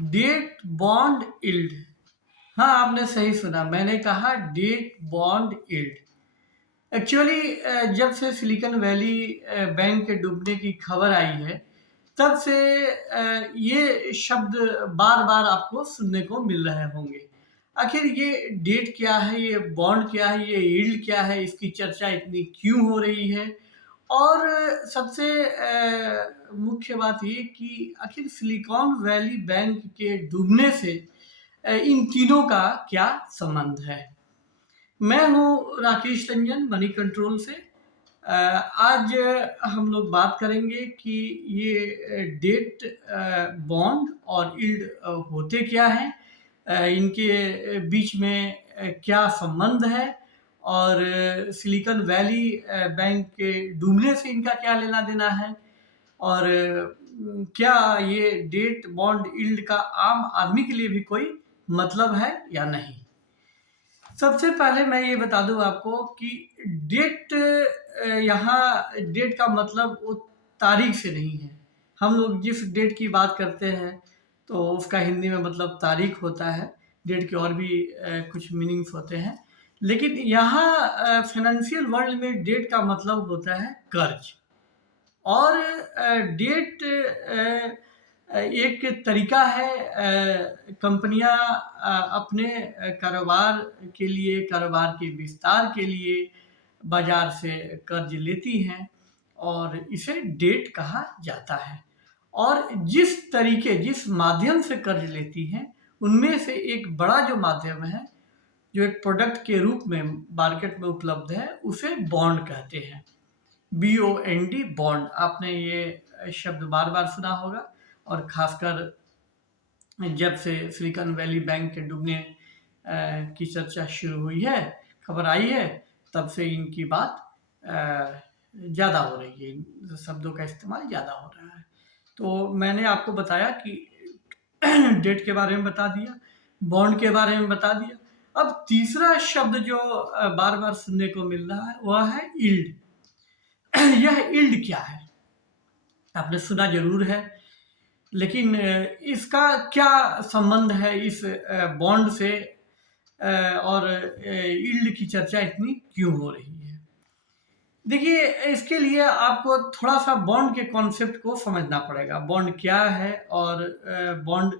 Date bond yield. हाँ, आपने सही सुना, मैंने कहा डेट बॉन्ड यील्ड। एक्चुअली जब से सिलिकॉन वैली बैंक के डूबने की खबर आई है, तब से ये शब्द बार बार आपको सुनने को मिल रहे होंगे। आखिर ये डेट क्या है, ये बॉन्ड क्या है, ये यील्ड क्या है, इसकी चर्चा इतनी क्यों हो रही है? और सबसे मुख्य बात ये कि आखिर सिलिकॉन वैली बैंक के डूबने से इन तीनों का क्या संबंध है? मैं हूँ राकेश रंजन, मनी कंट्रोल से। आज हम लोग बात करेंगे कि ये डेट, बॉन्ड और यील्ड होते क्या हैं, इनके बीच में क्या संबंध है, और सिलिकॉन वैली बैंक के डूबने से इनका क्या लेना देना है, और क्या ये डेट बॉन्ड यील्ड का आम आदमी के लिए भी कोई मतलब है या नहीं। सबसे पहले मैं ये बता दूं आपको कि डेट, यहाँ डेट का मतलब वो तारीख से नहीं है। हम लोग जिस डेट की बात करते हैं तो उसका हिंदी में मतलब तारीख होता है। डेट के और भी कुछ मीनिंग्स होते हैं, लेकिन यहाँ फाइनेंशियल वर्ल्ड में डेट का मतलब होता है कर्ज। और डेट एक तरीका है कंपनियां अपने कारोबार के लिए, कारोबार के विस्तार के लिए बाजार से कर्ज लेती हैं, और इसे डेट कहा जाता है। और जिस माध्यम से कर्ज लेती हैं, उनमें से एक बड़ा जो माध्यम है, जो एक प्रोडक्ट के रूप में मार्केट में उपलब्ध है, उसे बॉन्ड कहते हैं। BOND, bond. आपने ये शब्द बार बार सुना होगा, और खासकर जब से सिलिकॉन वैली बैंक के डूबने की चर्चा शुरू हुई है, खबर आई है, तब से इनकी बात ज़्यादा हो रही है, इन शब्दों का इस्तेमाल ज़्यादा हो रहा है। तो मैंने आपको बताया कि डेट के बारे में बता दिया, बॉन्ड के बारे में बता दिया। अब तीसरा शब्द जो बार बार सुनने को मिल रहा है, वह है यील्ड। यह यील्ड क्या है? आपने सुना जरूर है, लेकिन इसका क्या संबंध है इस बॉन्ड से, और यील्ड की चर्चा इतनी क्यों हो रही है? देखिए, इसके लिए आपको थोड़ा सा बॉन्ड के कॉन्सेप्ट को समझना पड़ेगा। बॉन्ड क्या है और बॉन्ड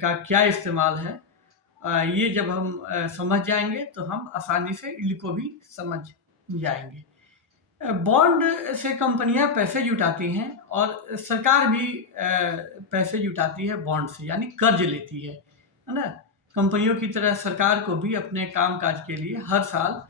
का क्या इस्तेमाल है। ये जब हम समझ जाएंगे तो हम आसानी से यील्ड को भी समझ जाएंगे। बॉन्ड से कंपनियां पैसे जुटाती हैं, और सरकार भी पैसे जुटाती है बॉन्ड से, यानी कर्ज लेती है ना। कंपनियों की तरह सरकार को भी अपने कामकाज के लिए हर साल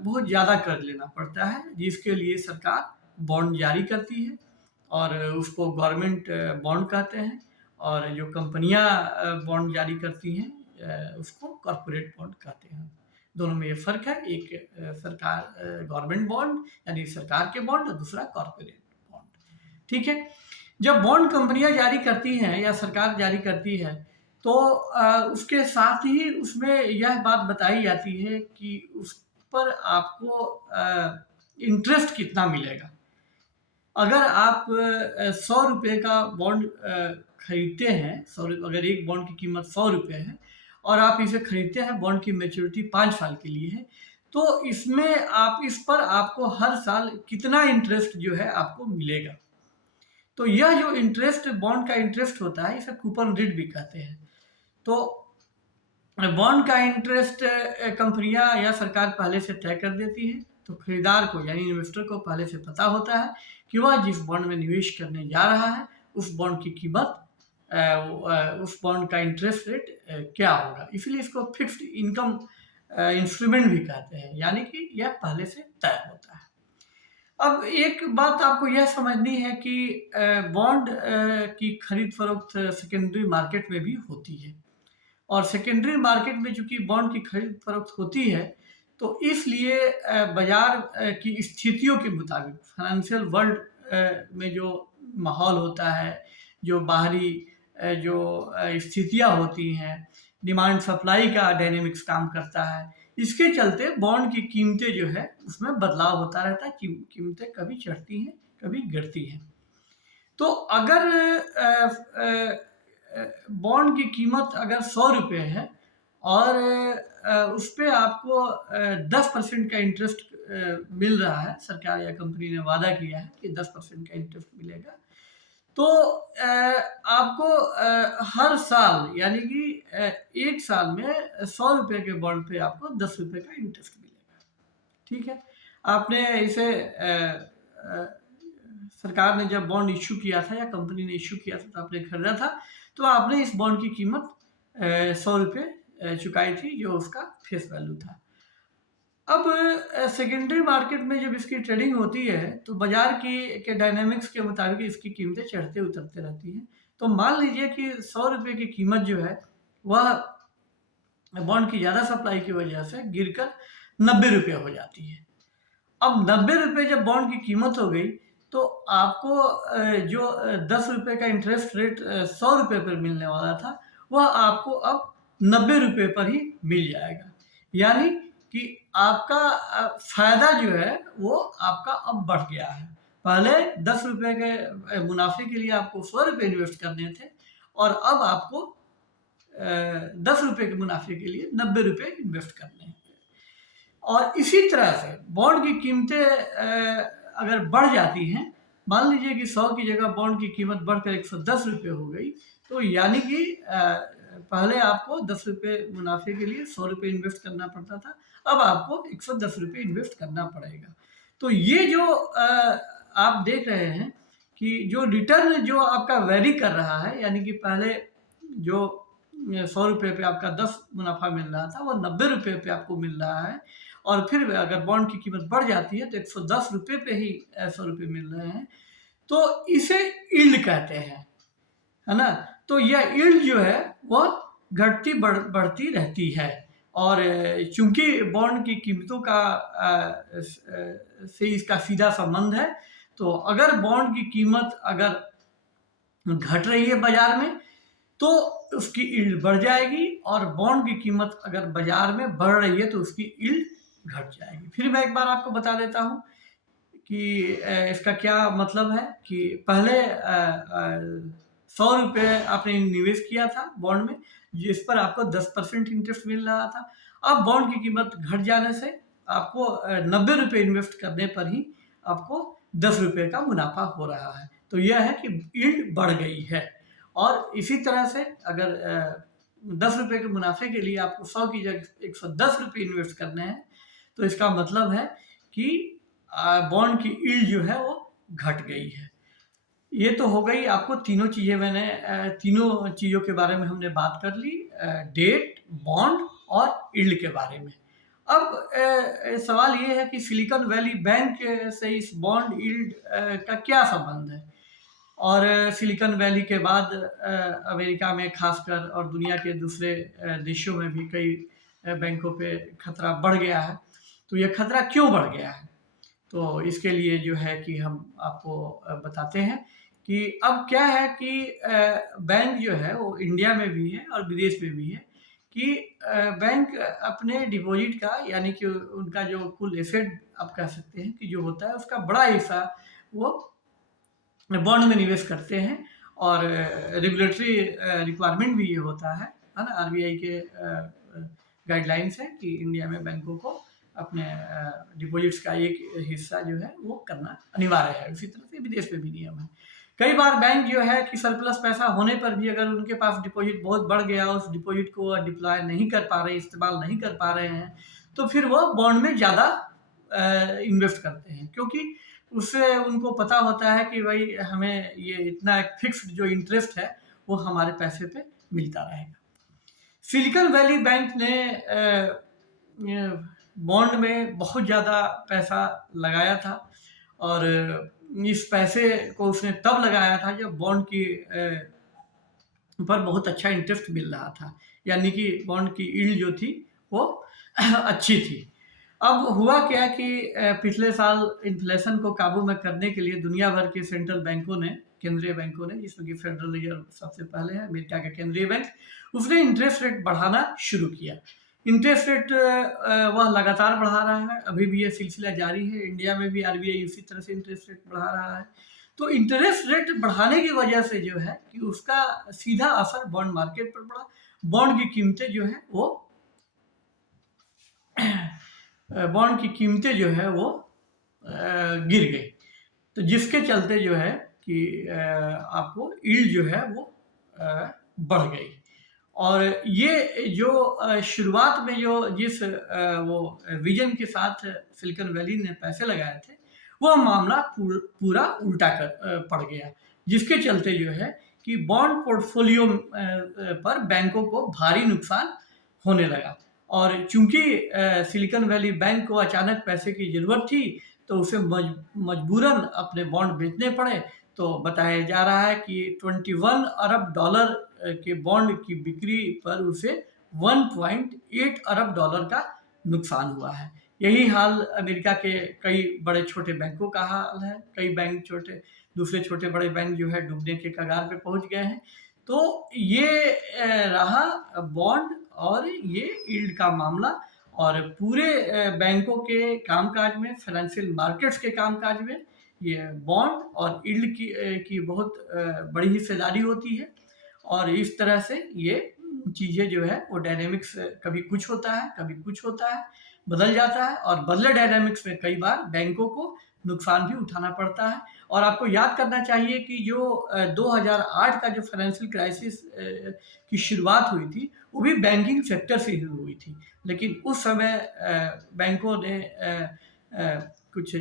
बहुत ज़्यादा कर्ज लेना पड़ता है, जिसके लिए सरकार बॉन्ड जारी करती है, और उसको गवर्नमेंट बॉन्ड कहते हैं। और जो कंपनियां बॉन्ड जारी करती हैं, उसको कॉरपोरेट बॉन्ड कहते हैं। दोनों में ये फर्क है, एक सरकार गवर्नमेंट बॉन्ड यानी सरकार के बॉन्ड, और दूसरा कॉरपोरेट बॉन्ड। ठीक है। जब बॉन्ड कंपनियां जारी करती हैं या सरकार जारी करती है, तो उसके साथ ही उसमें यह बात बताई जाती है कि उस पर आपको इंटरेस्ट कितना मिलेगा। अगर आप 100 रुपये का बॉन्ड खरीदते हैं, अगर एक बॉन्ड की कीमत 100 रुपये है, और आप इसे खरीदते हैं, बॉन्ड की मैच्योरिटी 5 साल के लिए है, तो इसमें इस पर आपको हर साल कितना इंटरेस्ट जो है आपको मिलेगा। तो यह जो इंटरेस्ट, बॉन्ड का इंटरेस्ट होता है, इसे कूपन रेट भी कहते हैं। तो बॉन्ड का इंटरेस्ट कंपनियां या सरकार पहले से तय कर देती है, तो खरीदार को यानी इन्वेस्टर को पहले से पता होता है कि वह जिस बॉन्ड में निवेश करने जा रहा है, उस बॉन्ड की कीमत, उस बॉन्ड का इंटरेस्ट रेट क्या होगा। इसलिए इसको फिक्स्ड इनकम इंस्ट्रूमेंट भी कहते हैं, यानी कि यह पहले से तय होता है। अब एक बात आपको यह समझनी है कि बॉन्ड की खरीद फरोख्त सेकेंडरी मार्केट में भी होती है, और सेकेंडरी मार्केट में चूंकि बॉन्ड की खरीद फरोख्त होती है, तो इसलिए बाजार की स्थितियों के मुताबिक फाइनेंशियल वर्ल्ड में जो माहौल होता है, जो बाहरी जो स्थितियां होती हैं, डिमांड सप्लाई का डायनेमिक्स काम करता है, इसके चलते बॉन्ड की कीमतें जो है उसमें बदलाव होता रहता है। कीमतें कभी चढ़ती हैं, कभी गिरती हैं। तो अगर बॉन्ड की कीमत अगर 100 रुपये है और उस पे आपको 10% का इंटरेस्ट मिल रहा है, सरकार या कंपनी ने वादा किया है कि 10% का इंटरेस्ट मिलेगा, तो आपको हर साल यानी कि 1 साल में 100 रुपये के बॉन्ड पे आपको 10 रुपये का इंटरेस्ट मिलेगा। ठीक है, आपने इसे सरकार ने जब बॉन्ड इशू किया था या कंपनी ने इशू किया था तो आपने खरीदा था, तो आपने इस बॉन्ड की कीमत 100 रुपये चुकाई थी, जो उसका फेस वैल्यू था। अब सेकेंडरी मार्केट में जब इसकी ट्रेडिंग होती है तो बाजार के डायनामिक्स के मुताबिक इसकी कीमतें चढ़ते उतरते रहती हैं। तो मान लीजिए कि 100 रुपये की कीमत जो है वह बॉन्ड की ज़्यादा सप्लाई की वजह से गिरकर 90 रुपये हो जाती है। अब 90 रुपये जब बॉन्ड की कीमत हो गई तो आपको जो 10 रुपये का इंटरेस्ट रेट 100 रुपये पर मिलने वाला था, वह आपको अब 90 रुपये पर ही मिल जाएगा। यानी कि आपका फायदा जो है वो आपका अब बढ़ गया है। पहले 10 रुपये के मुनाफे के लिए आपको 100 रुपये इन्वेस्ट करने थे और अब आपको 10 रुपये के मुनाफे के लिए 90 रुपये इन्वेस्ट करने हैं। और इसी तरह से बॉन्ड की कीमतें अगर बढ़ जाती हैं, मान लीजिए कि 100 की जगह बॉन्ड की कीमत बढ़कर 110 रुपये हो गई, तो यानी कि पहले आपको 10 रुपये मुनाफे के लिए 100 रुपये इन्वेस्ट करना पड़ता था, अब आपको 110 रुपये इन्वेस्ट करना पड़ेगा। तो ये जो आप देख रहे हैं कि जो रिटर्न जो आपका वेरी कर रहा है, यानी कि पहले जो 100 रुपये पे आपका 10 मुनाफा मिल रहा था, वो 90 रुपये पे आपको मिल रहा है, और फिर अगर बॉन्ड की कीमत बढ़ जाती है तो 110 रुपये पे ही 100 रुपये मिल रहे हैं, तो इसे यील्ड कहते हैं, है ना। तो यह यील्ड जो है वह घटती बढ़ती रहती है, और चूंकि बॉन्ड की कीमतों का से इसका सीधा संबंध है, तो अगर बॉन्ड की कीमत अगर घट रही है बाजार में तो उसकी यील्ड बढ़ जाएगी, और बॉन्ड की कीमत अगर बाजार में बढ़ रही है तो उसकी यील्ड घट जाएगी। फिर मैं एक बार आपको बता देता हूँ कि इसका क्या मतलब है कि पहले 100 रुपये आपने निवेश किया था बॉन्ड में, जिस पर आपको 10% इंटरेस्ट मिल रहा था। अब बॉन्ड की कीमत घट जाने से आपको 90 रुपये इन्वेस्ट करने पर ही आपको 10 रुपये का मुनाफा हो रहा है। तो यह है कि यील्ड बढ़ गई है। और इसी तरह से अगर 10 रुपये के मुनाफे के लिए आपको 100 की जगह 110 रुपये इन्वेस्ट करने हैं, तो इसका मतलब है कि बॉन्ड की यील्ड जो है वो घट गई है। ये तो हो गई आपको तीनों चीज़ें, मैंने तीनों चीज़ों के बारे में हमने बात कर ली, डेट, बॉन्ड और यील्ड के बारे में। अब सवाल ये है कि सिलिकॉन वैली बैंक से इस बॉन्ड यील्ड का क्या संबंध है, और सिलिकॉन वैली के बाद अमेरिका में खासकर और दुनिया के दूसरे देशों में भी कई बैंकों पे खतरा बढ़ गया है। तो यह खतरा क्यों बढ़ गया है, तो इसके लिए जो है कि हम आपको बताते हैं कि अब क्या है कि बैंक जो है वो इंडिया में भी है और विदेश में भी है, कि बैंक अपने डिपॉजिट का, यानी कि उनका जो कुल एसेट आप कह सकते हैं कि जो होता है उसका बड़ा हिस्सा वो बॉन्ड में निवेश करते हैं, और रेगुलेटरी रिक्वायरमेंट भी ये होता है ना, आरबीआई के गाइडलाइंस है कि इंडिया में बैंकों को अपने डिपॉजिट्स का एक हिस्सा जो है वो करना अनिवार्य है। उसी तरह से विदेश में भी नियम है। कई बार बैंक जो है कि सरप्लस पैसा होने पर भी अगर उनके पास डिपॉजिट बहुत बढ़ गया, उस डिपॉजिट को डिप्लॉय नहीं कर पा रहे, इस्तेमाल नहीं कर पा रहे हैं, तो फिर वो बॉन्ड में ज़्यादा इन्वेस्ट करते हैं, क्योंकि उससे उनको पता होता है कि भाई हमें ये इतना एक फिक्स्ड जो इंटरेस्ट है वो हमारे पैसे पे मिलता रहेगा। सिलिकॉन वैली बैंक ने बॉन्ड में बहुत ज़्यादा पैसा लगाया था, और इस पैसे को उसने तब लगाया था जब बॉन्ड की पर बहुत अच्छा इंटरेस्ट मिल रहा था, यानी कि बॉन्ड की यील्ड जो थी वो अच्छी थी। अब हुआ क्या कि पिछले साल इन्फ्लेशन को काबू में करने के लिए दुनिया भर के सेंट्रल बैंकों ने, केंद्रीय बैंकों ने, जिसमें कि फेडरल रिजर्व सबसे पहले है, अमेरिका का केंद्रीय बैंक, उसने इंटरेस्ट रेट बढ़ाना शुरू किया। इंटरेस्ट रेट वह लगातार बढ़ा रहा है, अभी भी ये सिलसिला जारी है। इंडिया में भी आरबीआई उसी तरह से इंटरेस्ट रेट बढ़ा रहा है। तो इंटरेस्ट रेट बढ़ाने की वजह से जो है कि उसका सीधा असर बॉन्ड मार्केट पर पड़ा। बॉन्ड की कीमतें जो है वो बॉन्ड की कीमतें जो है वो गिर गई। तो जिसके चलते जो है कि आपको यील्ड जो है वो बढ़ गई। और ये जो शुरुआत में जो जिस वो विजन के साथ सिलिकॉन वैली ने पैसे लगाए थे, वो मामला पूरा उल्टा पड़ गया, जिसके चलते जो है कि बॉन्ड पोर्टफोलियो पर बैंकों को भारी नुकसान होने लगा। और चूंकि सिलिकॉन वैली बैंक को अचानक पैसे की ज़रूरत थी, तो उसे मजबूरन अपने बॉन्ड बेचने पड़े। तो बताया जा रहा है कि 21 अरब डॉलर के बॉन्ड की बिक्री पर उसे 1.8 अरब डॉलर का नुकसान हुआ है। यही हाल अमेरिका के कई बड़े छोटे बैंकों का हाल है। कई बैंक दूसरे छोटे बड़े बैंक जो है डूबने के कगार पे पहुंच गए हैं। तो ये रहा बॉन्ड और ये यील्ड का मामला। और पूरे बैंकों के कामकाज में, फाइनेंशियल मार्केट्स के कामकाज में ये बॉन्ड और यील्ड की बहुत बड़ी हिस्सेदारी होती है। और इस तरह से ये चीज़ें जो है वो डायनेमिक्स कभी कुछ होता है, कभी कुछ होता है, बदल जाता है। और बदले डायनेमिक्स में कई बार बैंकों को नुकसान भी उठाना पड़ता है। और आपको याद करना चाहिए कि जो 2008 का जो फाइनेंशियल क्राइसिस की शुरुआत हुई थी, वो भी बैंकिंग सेक्टर से ही हुई थी। लेकिन उस समय बैंकों ने कुछ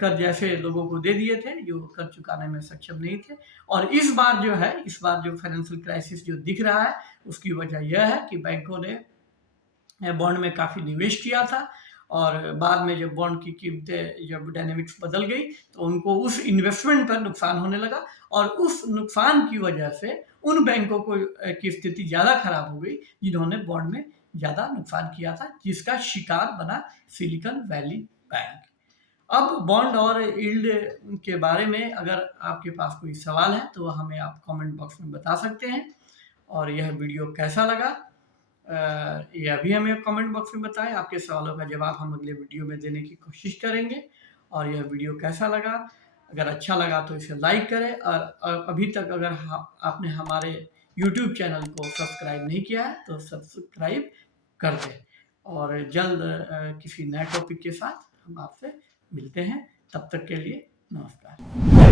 कर्ज ऐसे लोगों को दे दिए थे जो कर्ज चुकाने में सक्षम नहीं थे। और इस बार जो फाइनेंशियल क्राइसिस जो दिख रहा है, उसकी वजह यह है कि बैंकों ने बॉन्ड में काफ़ी निवेश किया था। और बाद में जब बॉन्ड की कीमतें जब डायनेमिक्स बदल गई, तो उनको उस इन्वेस्टमेंट पर नुकसान होने लगा। और उस नुकसान की वजह से उन बैंकों की स्थिति ज़्यादा खराब हो गई जिन्होंने बॉन्ड में ज़्यादा नुकसान किया था, जिसका शिकार बना सिलिकॉन वैली बैंक। अब बॉन्ड और यील्ड के बारे में अगर आपके पास कोई सवाल है तो हमें आप कमेंट बॉक्स में बता सकते हैं। और यह वीडियो कैसा लगा यह भी हमें कमेंट बॉक्स में बताएं। आपके सवालों का जवाब हम अगले वीडियो में देने की कोशिश करेंगे। और यह वीडियो कैसा लगा, अगर अच्छा लगा तो इसे लाइक करें। और अभी तक अगर आपने हमारे YouTube चैनल को सब्सक्राइब नहीं किया है तो सब्सक्राइब कर दें। और जल्द किसी नए टॉपिक के साथ हम आपसे मिलते हैं। तब तक के लिए नमस्कार।